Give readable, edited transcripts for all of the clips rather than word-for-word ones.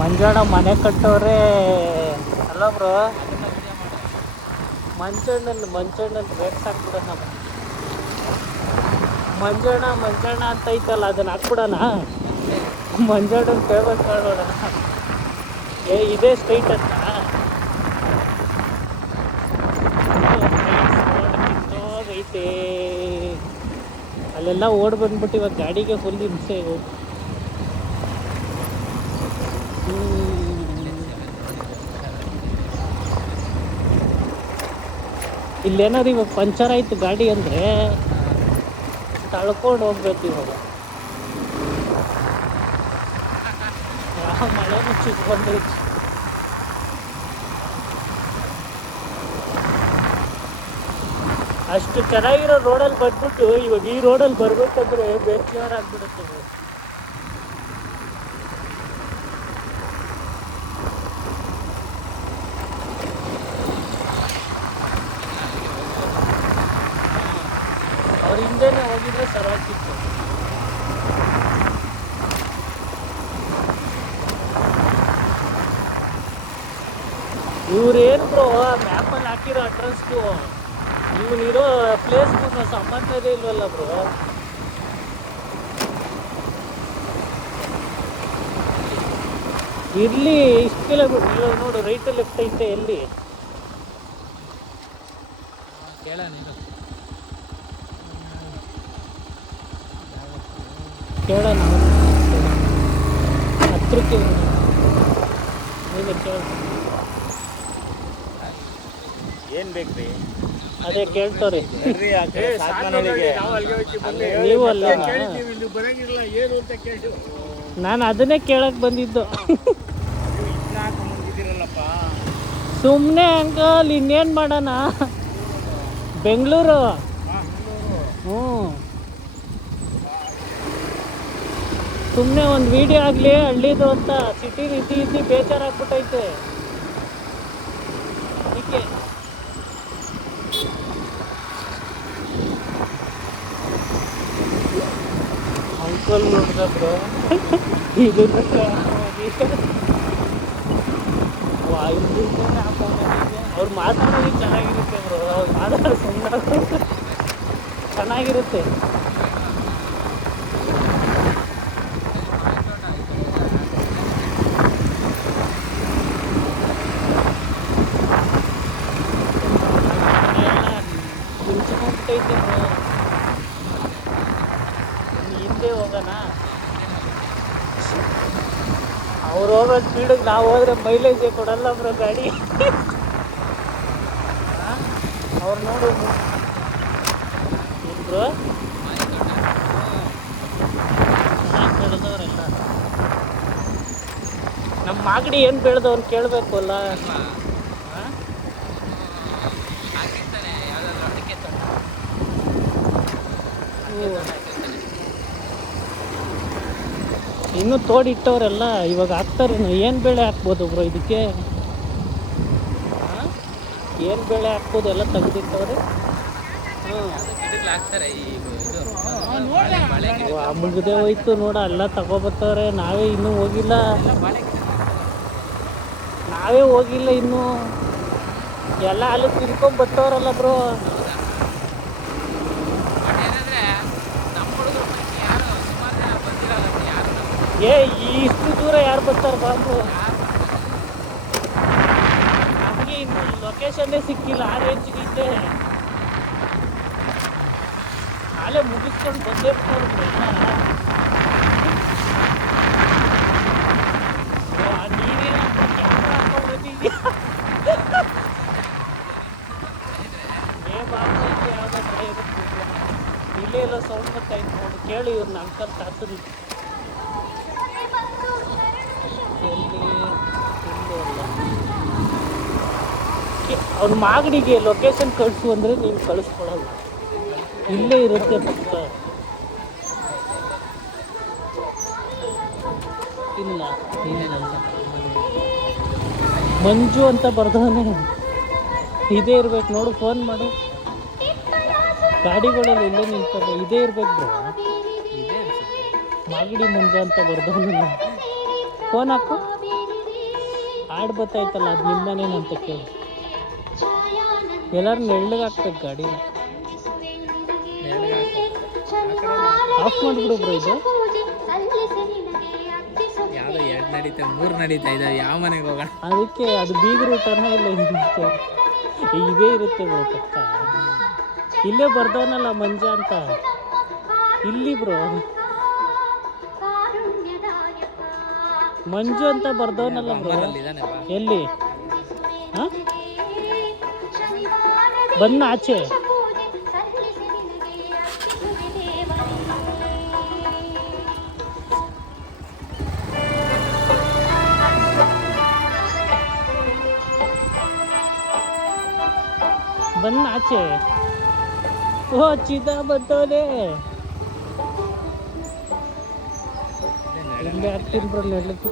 ಮಂಜಣ್ಣ ಮನೆ ಕಟ್ಟೋರೆ ಅಲ್ಲ bro. ಮಂಜಣ್ಣನ rate ಹಾಕ್ಬಿಡೋಣ. Manjanna ಅಂತ ಐತಲ್ಲ ಅದನ್ನ ಹಾಕ್ಬಿಡೋಣ. ಮಂಜಣ್ಣನ ಫೇಮಸ್ ಮಾಡೋಣ. ಇದೇ ಸ್ಟ್ರೈಟ್ ಅಂತ ಐತೆ. ಅಲ್ಲೆಲ್ಲ ಓಡ್ ಬಂದ್ಬಿಟ್ಟು ಇವಾಗ ಗಾಡಿಗೆ ಫುಲ್ ಹಿಂಸೆ. ಇಲ್ಲೇನಾದ್ರು ಇವಾಗ ಪಂಚರ್ ಆಯ್ತು ಗಾಡಿ ಅಂದರೆ ತಳ್ಕೊಂಡು ಹೋಗ್ಬೇಕು ಇವಾಗ. ಯಾವ ಮಳೆನೂ ಚಿಕ್ಕ ಬಂದೈತಿ. ಅಷ್ಟು ಚೆನ್ನಾಗಿರೋ ರೋಡಲ್ಲಿ ಬಂದ್ಬಿಟ್ಟು ಇವಾಗ ಈ ರೋಡಲ್ಲಿ ಬರ್ಬೇಕಂದ್ರೆ ಬೇಜಾರು ಆಗ್ಬಿಡುತ್ತೆ. ಅವ್ರ ಹಿಂದೆನೇ ಹೋಗಿದ್ರೆ ಸರಿಯಾಗಿತ್ತು. ಇವ್ರೇನು ಬ್ರೋ ಮ್ಯಾಪಲ್ಲಿ ಹಾಕಿರೋ ಅಡ್ರೆಸ್ಗೂ ಇವನಿರೋ ಪ್ಲೇಸ್ಗೂ ಸಂಬಂಧನೇ ಇಲ್ವಲ್ಲ ಬ್ರೋ. ಇರ್ಲಿ ಇಷ್ಟು ಕಿಲೋಮೀಟರ್ ಇವಾಗ ನೋಡು, ರೈಟ್ ಲೆಫ್ಟ್ ಐತೆ. ಎಲ್ಲಿ ಕೇಳೋಣ ಹತ್ರಕ್ಕೆ ನೀನು ಕೇಳ. ಏನು ಬೇಕು ರೀ? ಅದೇ ಕೇಳ್ತವ್ರಿ. ನೀವು ಅಲ್ಲ, ನಾನು ಅದನ್ನೇ ಕೇಳಕ್ ಬಂದಿದ್ದು. ಸುಮ್ಮನೆ ಅಂಕಲ್, ಇನ್ನೇನು ಮಾಡೋಣ. ಬೆಂಗಳೂರು. ಹ್ಞೂ, ಸುಮ್ಮನೆ ಒಂದು ವಿಡಿಯೋ ಆಗಲಿ ಹಳ್ಳಿದು ಅಂತ. ಸಿಟಿ ಇದ್ದು ಬೇಜಾರಾಗ್ಬಿಟ್ಟೈತೆ ಅದಕ್ಕೆ. ಅಂಕಲ್ ನೋಡ್ದ ಬ್ರೋ, ಇದನ್ನ ಅವ್ರು ಮಾತಾಡೋದು ಚೆನ್ನಾಗಿರುತ್ತೆ ಬ್ರೋ. ಅವ್ರು ಮಾತಾಡೋ ಸುಮ್ಮನೆ ಚೆನ್ನಾಗಿರುತ್ತೆ. ಕುಂಚ್ಕೊಂಡ್ಬಿಟ್ಟೈತೆ ಬ್ರೋ. ಹಿಂದೆ ಹೋಗೋಣ. ಅವ್ರು ಹೋಗೋ ಸ್ಪೀಡಿಗೆ ನಾವು ಹೋದ್ರೆ ಮೈಲೇಜೇ ಕೊಡಲ್ಲ ಬ್ರೋ ಗಾಡಿ. ಅವ್ರು ನೋಡು ಬ್ರೋ, ಚೆನ್ನಾಗಿ ಬೆಳೆದವ್ರೆಲ್ಲ. ನಮ್ಮ ಮಾಗಡಿ ಏನು ಬೆಳೆದವ್ರು ಕೇಳಬೇಕು ಅಲ್ಲ. ಇನ್ನೂ ತೋಡಿಟ್ಟವ್ರೆಲ್ಲ ಇವಾಗ ಹಾಕ್ತಾರೆ. ಏನು ಬೆಳೆ ಹಾಕ್ಬೋದು ಬ್ರೋ ಇದಕ್ಕೆ? ಏನು ಬೆಳೆ ಹಾಕ್ಬೋದು ಎಲ್ಲ ತೆಗೆದಿಟ್ಟವ್ರೆ. ಮುಗಿದೇ ಹೋಯ್ತು ನೋಡ, ಎಲ್ಲ ತಗೊಬತ್ತವ್ರೆ. ನಾವೇ ಇನ್ನೂ ಹೋಗಿಲ್ಲ ಇನ್ನೂ. ಎಲ್ಲ ಅಲ್ಲಿ ತಿನ್ಕೊಂಬತ್ತವ್ರಲ್ಲ ಬ್ರೋ. ಇಷ್ಟು ದೂರ ಯಾರು ಬರ್ತಾರೆ ಬಾಬು? ನಮಗೆ ಇನ್ನು ಲೊಕೇಶನ್ನೇ ಸಿಕ್ಕಿಲ್ಲ. ಆ ರೇಂಜ್ಗಿದ್ದೆ ನಾಳೆ ಮುಗಿಸ್ಕೊಂಡು ಬಂದೇ ನೀವೇನಂತ ಕ್ಯಾಮ್ರಾ ಹಾಕೊಂಡ್ಬಂದಿದ್ಯಾ? ಯಾವ್ದಾದ್ರೆ ಇಲ್ಲೇ ಎಲ್ಲ ಸೌಂಡ್ ಬರ್ತಾಯಿತ್ತು ನೋಡಿ. ಕೇಳಿ ಇವ್ರನ್ನ ಅಂಕಲ್ ತಾತರು. ಅವ್ರ ಮಾಗಡಿಗೆ ಲೊಕೇಶನ್ ಕಳಿಸು ಅಂದರೆ ನೀನು ಕಳಿಸ್ಕೊಡಲ್ಲ. ಇಲ್ಲೇ ಇರುತ್ತೆ ಪಕ್ಕ. ಇಲ್ಲ ಮಂಜು ಅಂತ ಬರ್ದವನೇ. ಇದೇ ಇರ್ಬೇಕು ನೋಡು. ಫೋನ್ ಮಾಡು. ಗಾಡಿಗಳಲ್ಲಿ ಇಲ್ಲೇ ನಿಲ್ತವೆ. ಇದೇ ಇರ್ಬೇಕು ಬ್ರೋ. ಮಾಗಡಿ ಮಂಜು ಅಂತ ಬರ್ದವನು. ಫೋನ್ ಹಾಕು. ಹಾಡು ಬತ್ತಾಯ್ತಲ್ಲ ಅದು ನಿಮ್ಮನೇನಂತ ಕೇಳಿ. ಎಲ್ಲರೂ ನೆಳ್ಳಗೆ ಹಾಕ್ಬೇಕು ಗಾಡಿನ. ಆಫ್ ಮಾಡಿಬಿಡು ಬ್ರೋ ಇದು. ಯಾವುದೋ 2 ನಡೀತಾ 3 ನಡೀತಾ ಇದ್ದಾವೆ. ಯಾವ ಮನೆಗೆ ಹೋಗೋಣ? ಅದಕ್ಕೆ ಅದು ಬೀಗರ ಊಟನ ಇಲ್ಲ ಇರುತ್ತೆ, ಇದೇ ಇರುತ್ತೆ ಬ್ರೋ ಪಕ್ಕ. ಇಲ್ಲೇ ಬರ್ದವನಲ್ಲ ಮಂಜ ಅಂತ, ಇಲ್ಲಿ ಬ್ರೋ ಮಂಜು ಅಂತ ಬರ್ದವನಲ್ಲ ಬ್ರೋ. ಇದ್ದಾನೆ ಬಾ. ಎಲ್ಲಿ ಹಾಂ ಬನ್ನ ಆಚೆ. ಬನ್ನ ಆಚೆ. ಓ ಚಿದ ಬಂದವನೇ. ಇಲ್ಲೇ ಹಾಕ್ತೀನಿ ಬ್ರೋ ನೆಡ್ಲಿಕ್ಕೆ.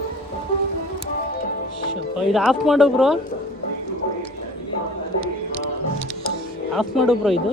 ಇದು ಆಫ್ ಮಾಡು ಬ್ರೋ, ಆಫ್ ಮಾಡು ಬ್ರೋ ಇದು.